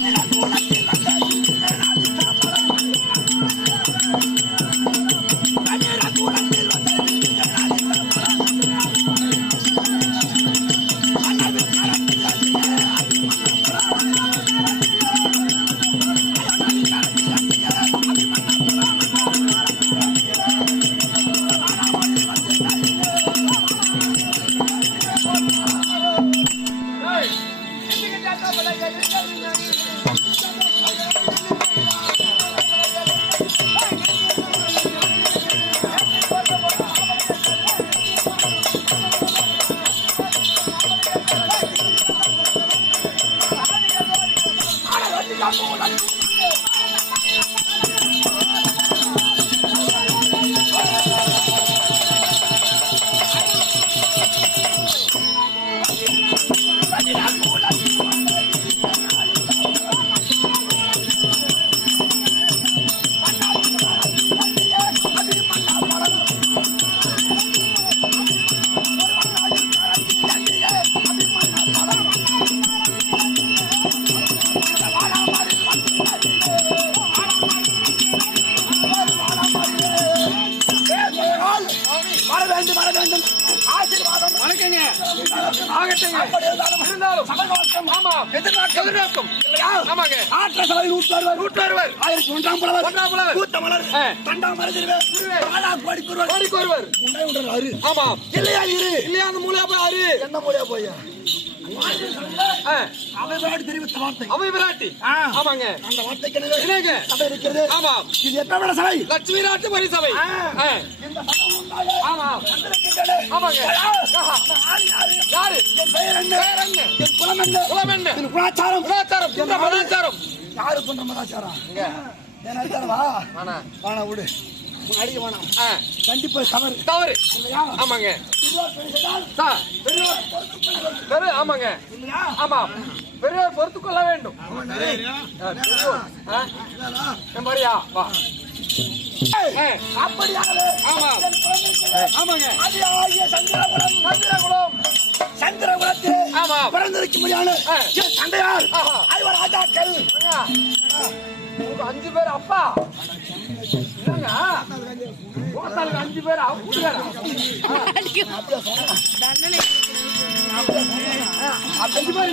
Pero alguna... வர வேண்டும். ஆசீர்வாதம். வணக்கங்க. ஆகட்டுங்க இருந்தாலும் ஆமா. எதிர்நாட்கள். எதிர்நோக்கம் ஆமாங்க. ஆற்ற சபை நூற்று அறுவர் நூற்று அறுவர் ஆயிரத்தி ஒன்றாம் புலவர். ஒன்றாம் புலவர். கூத்த மலர். ஆ. தண்டாம் மரதிருவே திருவே. பாலா கோடி குருவர் கோடிக்கு ஒருவர் உண்டை உண்டர் அரு. ஆமா. இல்லையா இரு? இல்லையா அந்த மூலையா போய் ஆறு என்ன மொழியா போய்? அவையோடு தெரிவித்த வார்த்தை. அவை விராட்டி ஆ. ஆமாங்க. அந்த வார்த்தைக்கு சபை இருக்கிறது. ஆமா. இது எத்தனை சபை. லட்சுமி நாட்டு இந்த சபை ஆமா. ஆமாங்க. யாரு? என் பெயர் என்ன? என்ன? என் குலம் என்ன? குலம் என்ன? என் குலாச்சாரம். குலாச்சாரம். குன்ற மதாச்சாரம். யாரு கொண்ட மதாச்சாரம்? அடித்தாரவா ஆனா வாணா. விடு அடிக்க வேணாம். கண்டிப்பா தவறு. தவறு. ஆமாங்க. பெரு ஆமாங்க. ஆமா. பெரியவர் பொறுத்து கொள்ள வேண்டும். மாதிரியா வா. அப்படியாகவே ஆமா. ஆமாங்க. ஆதி ஆகிய சந்திரகுலம் சந்திரகுலம். சந்திரகுலத்தில் ஆமா. பிறந்திருக்கும்படியான ஆ. என் தந்தையார். ஐவர் ராஜாக்கள் அஞ்சு பேர் அப்பா. அஞ்சு பேர் அஞ்சு பேர்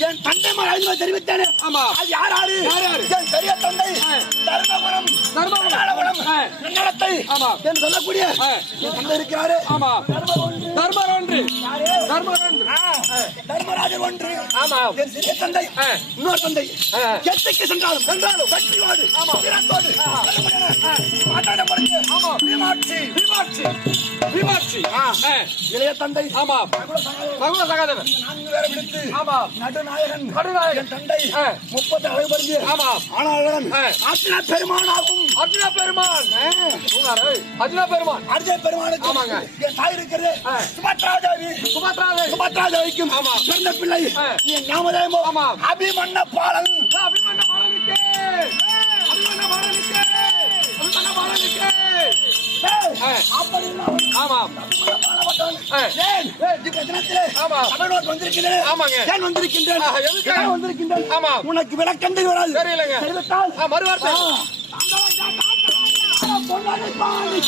என் தந்தை மகள் தெரிவித்தேனே ஆமா அது யார் யாரு? என் பெரிய தந்தை. தர்மபுரம் தர்மபுரம். நன்னடத்தை ஆமா. என்று சொல்லக்கூடிய தந்தை இருக்கிறாரு ஆமா தர்மர் ஒன்று? தர்மர் ஒன்று. தர்மராஜர் ஒன்று ஆமா என் சிறிய தந்தை. இன்னொரு தந்தை. எத்துக்கு சென்றாலும் சென்றாலும். வெற்றியோடு ஆமா. வீரத்தோடு ஆஹா. ஆ. மாட்டாத பொறுத்து ஆமா. ஆ, இளைய தந்தை ஆமா மகுவ சகாதேவன் நான்கு பேரை விடுத்து ஆமா நடுநாயகன் நடுநாயகன். தந்தை ஆ. முப்பது அழகு பருந்திய ஆமா ஆனாளன் ஆ. ஆற்றின பெருமானாகும் அர்ஜுனா பெருமான். அர்ஜுனா பெருமான் அர்ஜய பெருமானுக்கு ஆமாங்க. என் தாய் இருக்கிறது. சுபத்ரா தேவி சுபத்ரா தேவி. சுபத்ரா தேவிக்கும் ஆமா. பிறந்த பிள்ளை. என் ஞாபகமோ ஆமா. அபிமன்ன பாலன் ஏ, அபிமன்ய பாலனுக்கு. அபிமன்ய பாலனுக்கு. அபிமன்ய பாலனுக்கு. ஏய், அப்படி ஆமாங்க. ஏன் உனக்கு விளக்கம் வராது தெரியலைங்க. மறுவார்த்தை. பொன்னாடி பாடி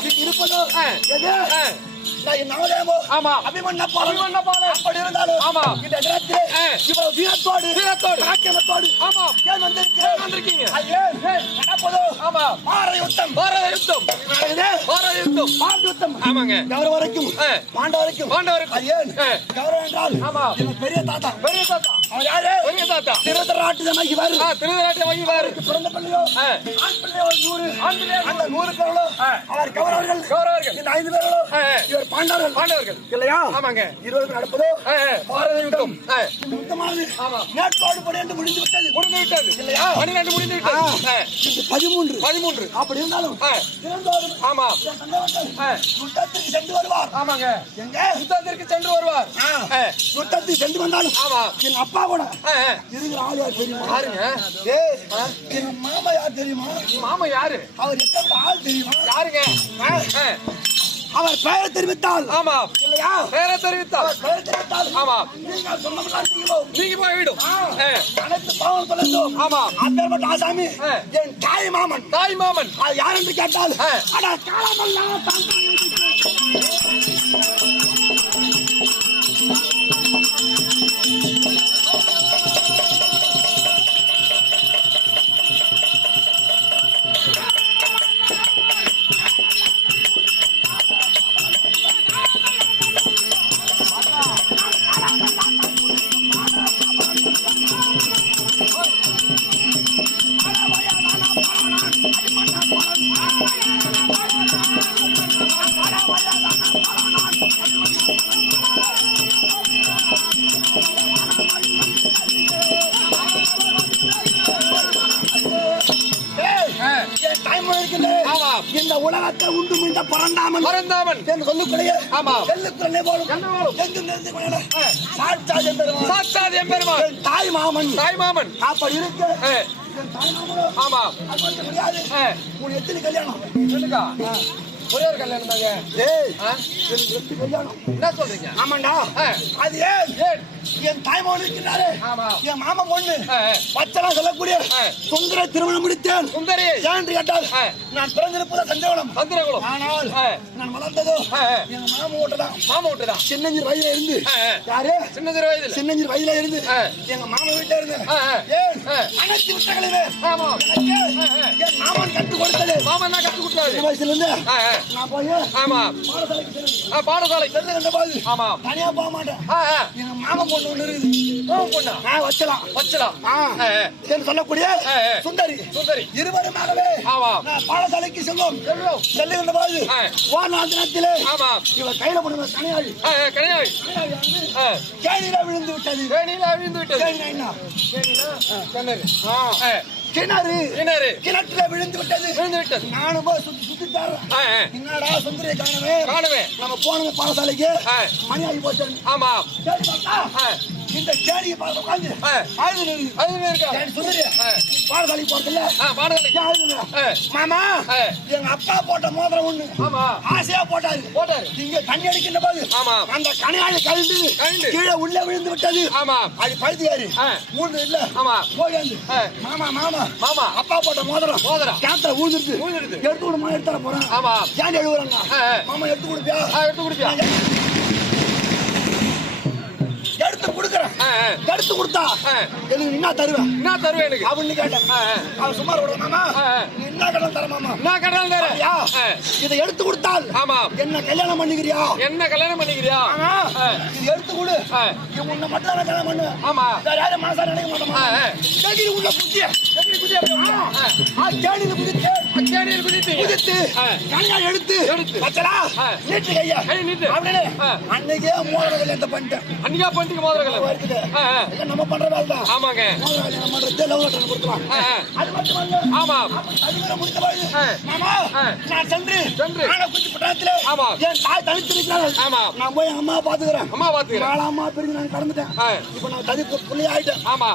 எப்படியாகவே ஆமா இது இருப்பதோ. எது. நான் நாமதேவமோ ஆமா அபிமன்ன பாலன் அபிமன்ய பாலன். அப்படி இருந்தாலும் ஆமா. இந்த தினத்திலே ஆ. இவ்வளவு வீரத்தோடு வீரத்தோடு. பராக்கிரமத்தோடு ஆமா. ஏன் வந்திருக்கீங்க? ஐயே, நடப்பதோ ஆமா பார யுத்தம் பாரத யுத்தம் பாரத யுத்தம் பார யுத்தம் ஆமாங்க. கௌரவ வரைக்கும். பாண்ட வரைக்கும் பாண்டவருக்கு ஐயன் ஆ. கௌரவம் என்றால் ஆமா. பெரிய தாத்தா. பெரிய தாத்தா. அவன் யாரு? பெரிய தாத்தா. திருதராட்டு ஜனகி வாரு ஆ திருவிழாட்டை வாங்கி பாரு பிறந்த பிள்ளையோ ஆ. ஆண் பிள்ளையோ ஒரு நூறு. ஆண் பிள்ளையோ அந்த நூறு பேர்களோ ஆ. அவர் கௌரவர்கள். கௌரவர்கள். இந்த ஐந்து பேர்களோ ஆ, ஆ. இவர் பாண்டவர்கள். பாண்டவர்கள். இல்லையா? ஆமாங்க. இருபது நடப்பதோ. பாரத யுத்தம் ஆமா. நேற்றோடு படி என்று முடிந்து விட்டது. முடிந்து விட்டது. இல்லையா? பன்னிரண்டு முடிந்து விட்டது. பதிமூன்று. பதிமூன்று. அப்படி இருந்தாலும். திறந்தோறும் ஆமா. யுத்தத்துக்கு சென்று வருவார். ஆமாங்க. எங்க? யுத்தத்திற்கு சென்று வருவார். யுத்தத்துக்கு சென்று வந்தாலும் ஆமா. என் அப்பா கூட. இருக்கிற ஆள் யார் தெரியுமா? யாருங்க? என் மாமா யார் தெரியுமா? மாமா யாரு? அவர் எத்தனை ஆள் தெரியுமா? யாருங்க? அவர் பெயரை தெரிவித்தால். ஆமா. இல்லையா? பேரை தெரிவித்தால். பெயரை தெரிவித்தால் ஆமா. நீங்கள் சொன்னவர்களா நீங்களோ நீங்க போய்விடும். அனைத்து பாவம் தொலைந்தோம் ஆமா. அப்பேற்பட்ட ஆசாமி. என் தாய் மாமன் தாய் மாமன் யார் என்று கேட்டால். அட காலமெல்லாம் மீண்ட பிறந்தாமல் பரந்தாமன் என்று சொல்லுக்குள்ளேயே ஆமா. செல்லுக்குள்ளே போலும்? எங்கு நிறுத்தி கொள்ளல சாட்சாத் எம்பெருமான். சாட்சாத் எம்பெருமான். என் தாய் மாமன். தாய் மாமன். அப்படி இருக்க என் ஆமா. முடியாது. உன் எத்தனை கல்யாணம்? ஒரே ஒரு கல்யாணம் தாங்க. ஏய் கல்யாணம் என்ன சொல்றீங்க? ஆமாண்டா. அது ஏன்? என் தாய் மாமன் இருக்கிறாரே. ஆமா. என் மாமன் பொண்ணு. பச்சலா சொல்லக்கூடிய. சுந்தர திருமணம் முடித்தேன். சுந்தரி. ஏன் கேட்டால். நான் பிறந்திருப்பதா சந்தேகம். சந்திரகுலம் ஆனால். நான் வளர்ந்ததோ. எங்க மாமன் ஓட்டதான் மாமா விட்டுதான் சின்னஞ்சிறு வயதுல இருந்து. யாரு? சின்ன சிறு வயதுல. சின்னஞ்சிறு வயதுல இருந்து. எங்க மாமன் வீட்டுல இருந்து. அனைத்து ஆ. என் கொடுத்தது வயசுல இருந்து. நான் போய் ஆமா. பாடசாலை செல்லுகின்ற போது ஆமா. தனியா போக மாட்டேன். எங்க மாமன் பொண்ணு ஒண்ணு இருக்குது. மாமன் பொண்ணா? வச்சலாம். வச்சலாம். என்று சொல்லக்கூடிய. சுந்தரி. சுந்தரி. இருவருமாகவே ஆமா. பாடசாலைக்கு செல்வோம். செல்வோம். செல்லுகின்ற போது ஆ. ஓர் தினத்திலே ஆமா. இவ கையில கனியாளி வந்து ஆ, கேணியில விழுந்து விட்டது. வேணியில அழிந்து விட்டது. என்ன? ஆ. கிணறு. கிணறு. கிணற்றுல விழுந்து விட்டது விழுந்து விட்டது நானும் போய் சுத்தி சுத்தி ஆ. என்னடா சுந்தரியை காணவே? காணுமே நம்ம போனங்க பாடசாலைக்கு. மணி ஆகி போச்சு. ஆமா சரி இந்த கேணியை பார்த்து உட்காந்து. அழுது நிறுது அழுதுமே இருக்கா? சரி சுந்தரி போறதில்ல ஆ, பாடசாலை அழுதுங்க மாமா. எங்க அப்பா போட்ட மோதிரம் ஒண்ணு. ஆசையா போட்டாரு. போட்டாரு. இங்க தண்ணி அடிக்கின்ற போது அந்த கனியாளி கழுந்து. கீழே உள்ள விழுந்து விட்டது. ஆமா. அது பழுதியாரு. மூணு இல்ல. ஆமா. போயாந்து ஆ. மாமா மாமா. மாமா. அப்பா போட்ட மோதிரம் மோதிரம். கேத்துல ஊழ்ந்துருது ஊழ்ந்துருது. எடுத்து கொடுமா எடுத்து தர போறேன். ஆமா. ஏன் எழுவுறாங்க. மாமா எடுத்து கொடுப்பியா? எடுத்து குடிப்பியா? கொடுக்குறேன். எடுத்து கொடுத்தா. எனக்கு என்ன தருவேன். என்ன தருவேன் எனக்கு. அப்படின்னு கேட்டேன். அவன் சும்மா விட மாமா. ஆ, ஆ. நீ என்ன கடன் தர மாமா? என்ன கடல் தர யா ஆ, இதை எடுத்து கொடுத்தால் ஆமா. என்ன கல்யாணம் பண்ணிக்கிறியா? என்ன கல்யாணம் பண்ணிக்கிறியா. இது எடுத்து கொடு. உன்னை மட்டும் கல்யாணம் பண்ணுவேன் ஆமா. யாரும் மனசா நினைக்க மாட்டோம் உள்ள புத்திய. புதித்து ஆ. கனியா எடுத்து எடுத்து. வச்சலா ஆ. நீட்டு கையா நீட்டு. அப்படின்னு ஆ. அன்னைக்கே மோதிர கல்யாணத்தை பண்ணிட்டேன் அன்னிக்கா பண்ணிட்டு மோதிர கல்யாணம் நம்ம பண்ற வேலை தான் ஆமாங்க மோதிர கல்யாணம் பண்றது லவ் லெட்டர் கொடுக்கலாம். அது மட்டுமல்ல ஆமா. மாமா. நான் சென்று சென்று. ஆனக்குச்சி பட்டணத்திலே ஆமா. என் தாய் தனித்திருக்கிறார்கள் ஆமா. நான் போய் அம்மா பாத்துக்கிறேன் அம்மா பாத்துக்கிறேன் நாலு அம்மா பிரிஞ்சு நான் கடந்துட்டேன். இப்ப நான் தனி புள்ளி ஆயிட்டேன் ஆமா.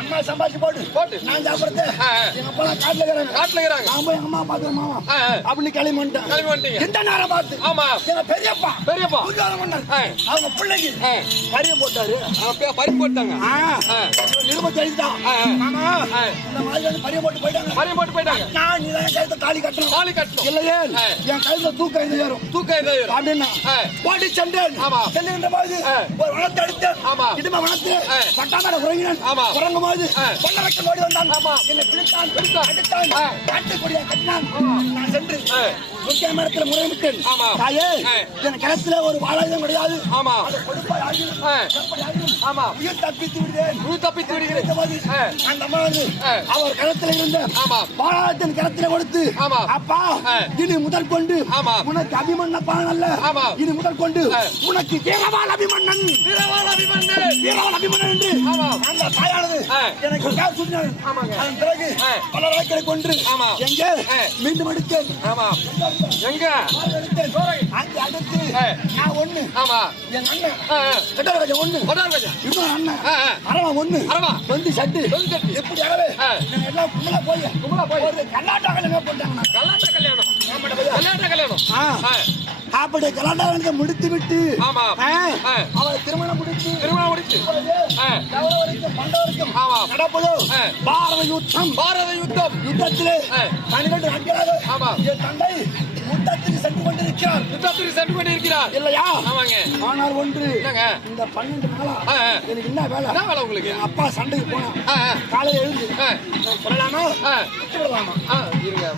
அம்மா சம்பாதிச்சு போட்டு போட்டு. நான் சாப்பிடுறது. எங்க அப்பா காட்டுல இருக்கிறாங்க காட்டுல இருக்கிறாங்க எங்க அம்மா பாத்துக்கிறேன் மாமா. அப்படின்னு கிளம்பி வந்துட்டேன் கிளம்பி வந்துட்டீங்க. இந்த நேரம் பார்த்து ஆமா எங்க பெரியப்பா பெரியப்பா பண்ணார் ஆ. அவங்க பிள்ளைக்கு. கறியை போட்டாரு அவன் பே- பறிப்பு போட்டாங்க. மாமா ஆ. இந்த மாதிரி வந்து போட்டு போயிட்டாங்க பறி போட்டு போயிட்டாங்க நான் நீ தான் கழுத்தை தாலி கட்டணும் தாலி கட்டணும் இல்லையே. என் கழுத்துல தூக்கம் இது ஏறும் எதாவது வரும். அப்படின்னா ஆ. போட்டு சென்றேன் ஆமா. செல்லுகின்ற போது. ஒரு வளர்த்து அடித்தேன் ஆமா. இடுமை வளர்த்து ஆ. பட்டாமட உறங்கினேன் ஆமா. உறங்கும் போது ஓடி ஆமா. என்னை பிடித்தான். அடித்தான் கட்டினான் ஆமா. நான் சென்று. முக்கிய ஆமா. தாயே. என் கிணத்துல ஒரு வாழாயுதம் கிடையாது ஆமா ஆமா உயிர் தப்பித்து விடுவேன் உயிர் தப்பித்து விடுகிறேன். அந்த அம்மா வந்து. அவர் கரத்துல இருந்த ஆமாம். பாலாத்தின் கரத்துல கொடுத்து ஆமாம். அப்பா. இனி முதல் கொண்டு ஆமாம். உனக்கு அபிமன்ன அல்ல ஆமாம். இனி முதல் கொண்டு. உனக்கு வீரவாள் அபிமன்னன் வீரவாள் அபிமன்னன் வீரவாள் அபிமன்னன் என்று. அந்த தாயானது. எனக்கு. அதன் பிறகு. பல நாட்களை ஆமாம். எங்கே. மீண்டும் எடுத்தேன் ஆமா எங்க. அங்க அடுத்து. நான் ஒண்ணு ஆமா என் அண்ணன். கட்டராஜன் ஒண்ணு கொஞ்சம் இன்னொரு அண்ணன். அரவா ஒண்ணு அரவா. வந்து சட்டு. நாங்க எல்லாம் கும்பலா போய் கும்பலா போய். கர்நாடகா கல்யாணம் போட்டாங்க கல்லாட்ட கல்யாணம் கல்யாணம். அப்படி கர்நாடகா முடித்து விட்டு. அவளை திருமணம் முடித்து. திருமணம் ஆமா. நடப்பதோ. பாரத யுத்தம். பாரத யுத்தம். யுத்தத்திலே ஆ. பன்னிரண்டு நாட்களாக தந்தை யுத்தத்துக்கு சென்று கொண்டிருக்கிறார். யுத்தத்திற்கு சென்று கொண்டிருக்கிறார். இல்லையா? ஆமாங்க. ஆனால் ஒன்று இந்த பன்னெண்டு நாளா. எனக்கு என்ன வேலை? என்ன வேலை உங்களுக்கு? அப்பா சண்டைக்கு ஆ. காலையில எழுந்து சொல்லலாமா? ஆ, இருங்க